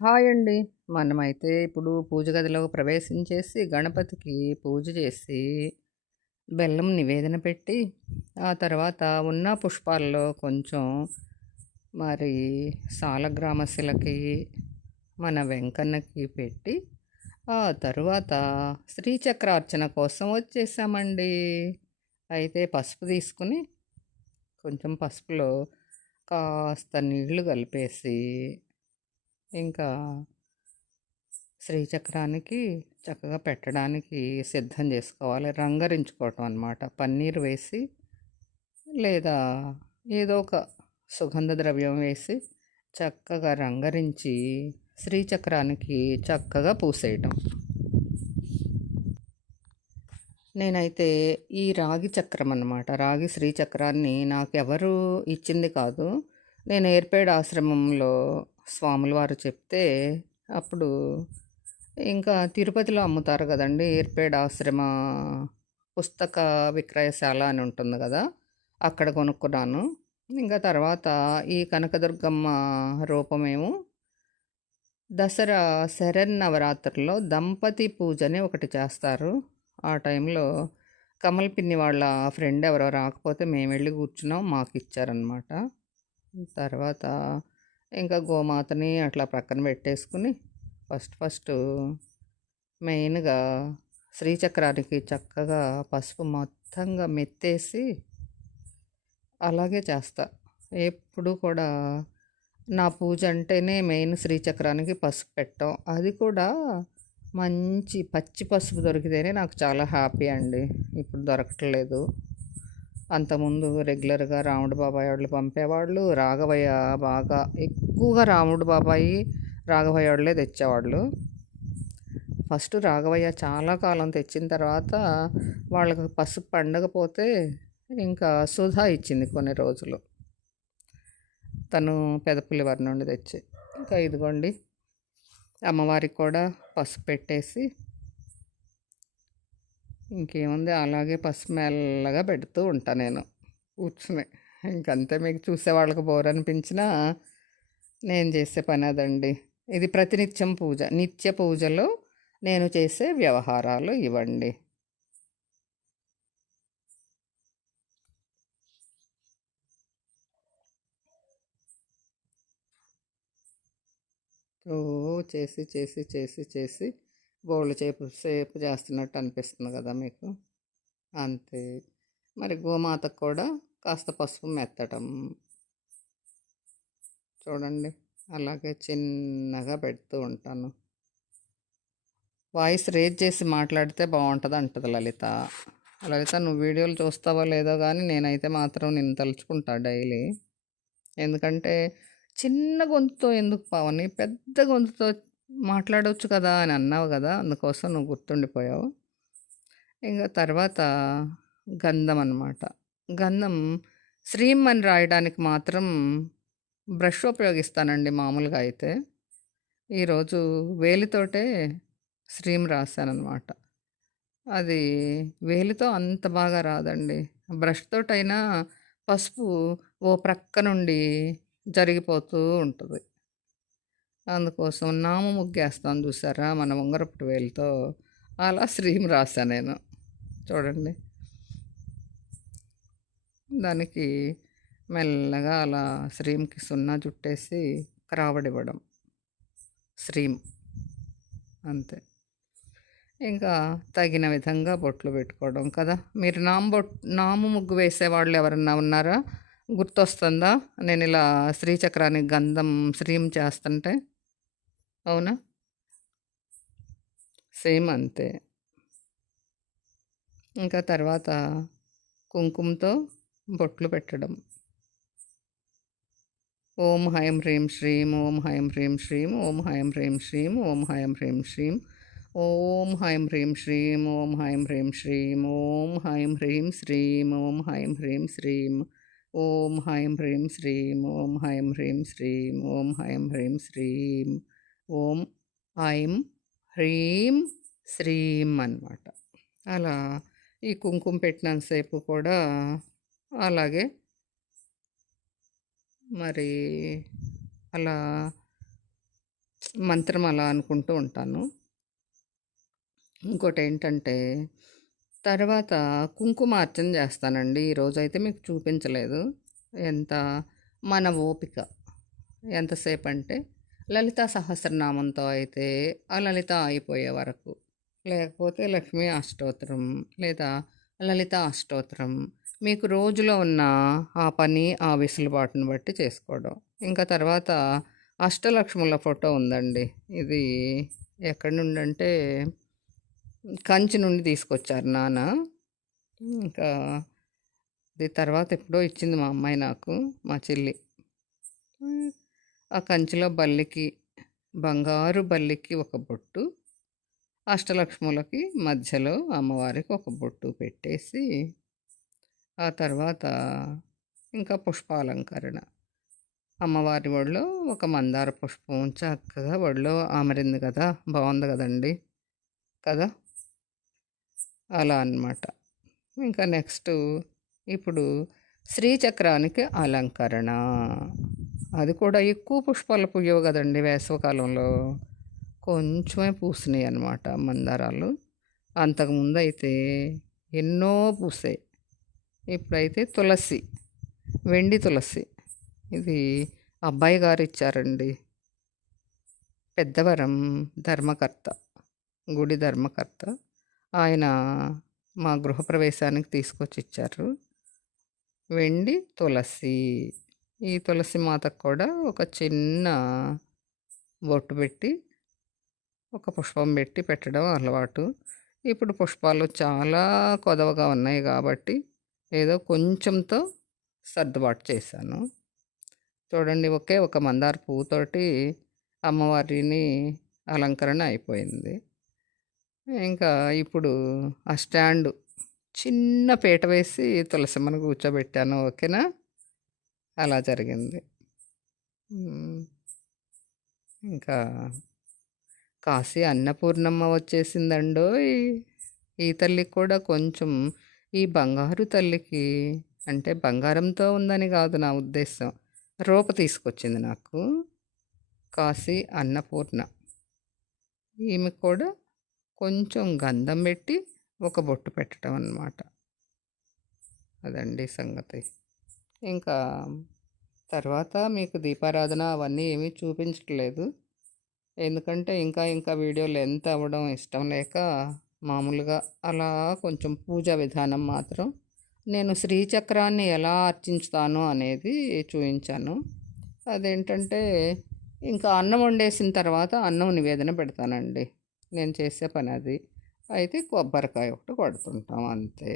Hi అండి. మనమైతే ఇప్పుడు పూజ గదిలోకి ప్రవేశించేసి, గణపతికి పూజ చేసి, బెల్లం నివేదన పెట్టి, ఆ తర్వాత ఉన్న పుష్పాల్లో కొంచెం మరి సాలగ్రామశిలకి, మన వెంకన్నకి పెట్టి, ఆ తరువాత శ్రీచక్రార్చన కోసం వచ్చేసామండి. అయితే పసుపు తీసుకుని, కొంచెం పసుపులో కాస్త నీళ్లు కలిపేసి, ఇంకా శ్రీచక్రానికి చక్కగా పెట్టడానికి సిద్ధం చేసుకోవాలి. రంగరించుకోవటం అనమాట. పన్నీర్ వేసి లేదా ఏదో ఒక సుగంధ ద్రవ్యం వేసి చక్కగా రంగరించి శ్రీచక్రానికి చక్కగా పూసేయటం. నేనైతే ఈ రాగి చక్రం అన్నమాట. రాగి శ్రీచక్రాన్ని నాకెవరు ఇచ్చింది కాదు. నేను ఏర్పేడు ఆశ్రమంలో స్వాముల వారు చెప్తే అప్పుడు ఇంకా తిరుపతిలో అమ్ముతారు కదండీ! ఏర్పేడు ఆశ్రమ పుస్తక విక్రయశాల అని ఉంటుంది కదా! అక్కడ కొనుక్కున్నాను. ఇంకా తర్వాత ఈ కనకదుర్గమ్మ రూపమేమో దసరా శరన్నవరాత్రుల్లో దంపతి పూజని ఒకటి చేస్తారు. ఆ టైంలో కమల్ పిన్ని వాళ్ళ ఫ్రెండ్ ఎవరో రాకపోతే మేము వెళ్ళి కూర్చున్నాం. మాకు ఇచ్చారనమాట. తర్వాత ఇంకా గోమాతని అట్లా ప్రక్కన పెట్టేసుకుని ఫస్ట్ మెయిన్గా శ్రీచక్రానికి చక్కగా పసుపు మొత్తంగా మెత్తేసి అలాగే చేస్తా. ఎప్పుడు కూడా నా పూజ అంటేనే మెయిన్ శ్రీచక్రానికి పసుపు పెట్టడం. అది కూడా మంచి పచ్చి పసుపు దొరికితేనే నాకు చాలా హ్యాపీ అండి. ఇప్పుడు దొరకట్లేదు. అంతకుముందు రెగ్యులర్గా రాముడు బాబాయ్ వాళ్ళు పంపేవాళ్ళు. రాఘవయ్య బాగా ఎక్కువగా రాముడు బాబాయి రాఘవయ్య వాళ్ళే తెచ్చేవాళ్ళు. ఫస్ట్ రాఘవయ్య చాలా కాలం తెచ్చిన తర్వాత వాళ్ళకి పసుపు పండకపోతే ఇంకా సుధా ఇచ్చింది కొన్ని రోజులు. తను పెదపులివారి నుండి తెచ్చి ఇంకా ఇదిగోండి అమ్మవారికి కూడా పసుపు పెట్టేసి ఇంకేముంది అలాగే పసుపు మెల్లగా పెడుతూ ఉంటా నేను కూర్చుని. ఇంకంతే. మీకు చూసే వాళ్ళకి బోర్ అనిపించినా నేను చేసే పని అదండి. ఇది ప్రతినిత్యం పూజ. నిత్య పూజలో నేను చేసే వ్యవహారాలు ఇవ్వండి. ఓ చేసి చేసి చేసి చేసి బోళ్ళు సేపు చేస్తున్నట్టు అనిపిస్తుంది కదా మీకు. అంతే. మరి గోమాతకు కూడా కాస్త పసుపు మెత్తటం చూడండి. అలాగే చిన్నగా పెడుతూ ఉంటాను. వాయిస్ రేజ్ చేసి మాట్లాడితే బాగుంటుంది అంటుంది లలిత. లలిత, నువ్వు వీడియోలు చూస్తావో లేదో కానీ నేనైతే మాత్రం నిన్ను తలుచుకుంటా డైలీ. ఎందుకంటే చిన్న గొంతుతో ఎందుకు పావని, పెద్ద గొంతుతో మాట్లాడవచ్చు కదా అని అన్నావు కదా, అందుకోసం నువ్వు గుర్తుండిపోయావు. ఇంకా తర్వాత గంధం అన్నమాట. గంధం శ్రీం అని రాయడానికి మాత్రం బ్రష్ ఉపయోగిస్తానండి మామూలుగా అయితే. ఈరోజు వేలితోటే శ్రీం రాశానన్నమాట. అది వేలితో అంత బాగా రాదండి. బ్రష్ తోటైనా పసుపు ఓ ప్రక్క నుండి జరిగిపోతూ ఉంటుంది. అందుకోసం నామ ముగ్గేస్తాను చూసారా మన ఉంగరపు వేలితో, అలా శ్రీం రాశా నేను. చూడండి. దానికి మెల్లగా అలా శ్రీంకి సున్నా చుట్టేసి క్రావడివ్వడం. శ్రీం అంతే. ఇంకా తగిన విధంగా బొట్లు పెట్టుకోవడం కదా. మీరు నాము ముగ్గు వేసేవాళ్ళు ఎవరన్నా ఉన్నారా? గుర్తొస్తుందా నేను ఇలా శ్రీచక్రానికి గంధం శ్రీం చేస్తుంటే? అవునా? సేమ్ అంతే. ఇంకా తర్వాత కుంకుమతో బొట్లు పెట్టడం. ఓం హైం హ్రీం శ్రీం, ఓం హైం హ్రీం శ్రీం, ఓం హైం హ్రీం శ్రీం, ఓం హైం హ్రీం శ్రీం, ఓం హైం హ్రీం శ్రీం, ఓం హైం హ్రీం శ్రీం, ఓం హైం హ్రీం శ్రీం, ఓం హైం హ్రీం శ్రీం, ఓం హైం హ్రీం శ్రీం, ఓం హైం హ్రీం శ్రీం, ఓం హైం హ్రీం శ్రీం, ఓం ఐం హ్రీం శ్రీం అన్నమాట. అలా ఈ కుంకుమ పెట్టినంతసేపు కూడా అలాగే మరి అలా మంత్రం అలా అనుకుంటూ ఉంటాను. ఇంకోటేంటంటే, తర్వాత కుంకుమార్చన చేస్తానండి. ఈరోజైతే మీకు చూపించలేదు. ఎంత మన ఓపిక. ఎంతసేపంటే, లలితా సహస్రనామంతో అయితే ఆ లలిత అయిపోయే వరకు. లేకపోతే లక్ష్మీ అష్టోత్తరం లేదా లలితా అష్టోత్తరం. మీకు రోజులో ఉన్న ఆ పని, ఆ వెసులుబాటుని బట్టి చేసుకోవడం. ఇంకా తర్వాత అష్టలక్ష్ముల ఫోటో ఉందండి. ఇది ఎక్కడి నుండంటే కంచి నుండి తీసుకొచ్చారు నాన్న. ఇంకా ఇది తర్వాత ఎప్పుడో ఇచ్చింది మా అమ్మాయి నాకు, మా చెల్లి. ఆ కంచిలో బల్లికి, బంగారు బల్లికి ఒక బొట్టు, అష్టలక్ష్ములకి మధ్యలో అమ్మవారికి ఒక బొట్టు పెట్టేసి, ఆ తర్వాత ఇంకా పుష్పాలంకరణ. అమ్మవారి ఒడిలో ఒక మందార పుష్పం చక్కగా ఒడిలో ఆమరింది కదా! బావుంది గదండీ! కదా! అలా అన్నమాట. ఇంకా నెక్స్టు ఇప్పుడు శ్రీచక్రానికి అలంకరణ. అది కూడా ఎక్కువ పుష్పాలు పూయవు గదండీ వేసవికాలంలో. కొంచెమే పూసినాయి అన్నమాట మందారాలు. అంతకుముందయితే ఎన్నో పూసాయి. ఇప్పుడైతే తులసి, వెండి తులసి. ఇది అబ్బాయి గారు ఇచ్చారండి. పెద్దవరం ధర్మకర్త, గుడి ధర్మకర్త. ఆయన మా గృహప్రవేశానికి తీసుకొచ్చి ఇచ్చారు. వెండి తులసి. ఈ తులసి మాతకు కూడా ఒక చిన్న బొట్టు పెట్టి, ఒక పుష్పం పెట్టి పెట్టడం అలవాటు. ఇప్పుడు పుష్పాలు చాలా కొదవగా ఉన్నాయి కాబట్టి ఏదో కొంచెంతో సర్దుబాటు చేశాను. చూడండి, ఒకే ఒక మందార పువ్వుతోటి అమ్మవారిని అలంకరణ అయిపోయింది. ఇంకా ఇప్పుడు ఆ స్టాండు చిన్న పీట వేసి తులసమ్మను కూర్చోబెట్టాను. ఓకేనా? అలా జరిగింది. ఇంకా కాశీ అన్నపూర్ణమ్మ వచ్చేసిందండోయ్! ఈ తల్లికి కూడా కొంచెం ఈ బంగారు తల్లికి, అంటే బంగారంతో ఉందని కాదు నా ఉద్దేశం, రూప తీసుకొచ్చింది నాకు. కాశీ అన్నపూర్ణ. ఈమె కూడా కొంచెం గంధం పెట్టి ఒక బొట్టు పెట్టడం అన్నమాట. అదండి సంగతి. ఇంకా తర్వాత మీకు దీపారాధన అవన్నీ ఏమీ చూపించట్లేదు. ఎందుకంటే ఇంకా వీడియో లెంత్ అవ్వడం ఇష్టం లేక మామూలుగా అలా కొంచెం పూజా విధానం మాత్రం నేను శ్రీచక్రాన్ని ఎలా అర్చించుతాను అనేది చూపించాను. అదేంటంటే, ఇంకా అన్నం వండేసిన తర్వాత అన్నం నివేదన పెడతానండి. నేను చేసే పని అది. అయితే కొబ్బరికాయ ఒకటి కొడుతుంటాం అంతే.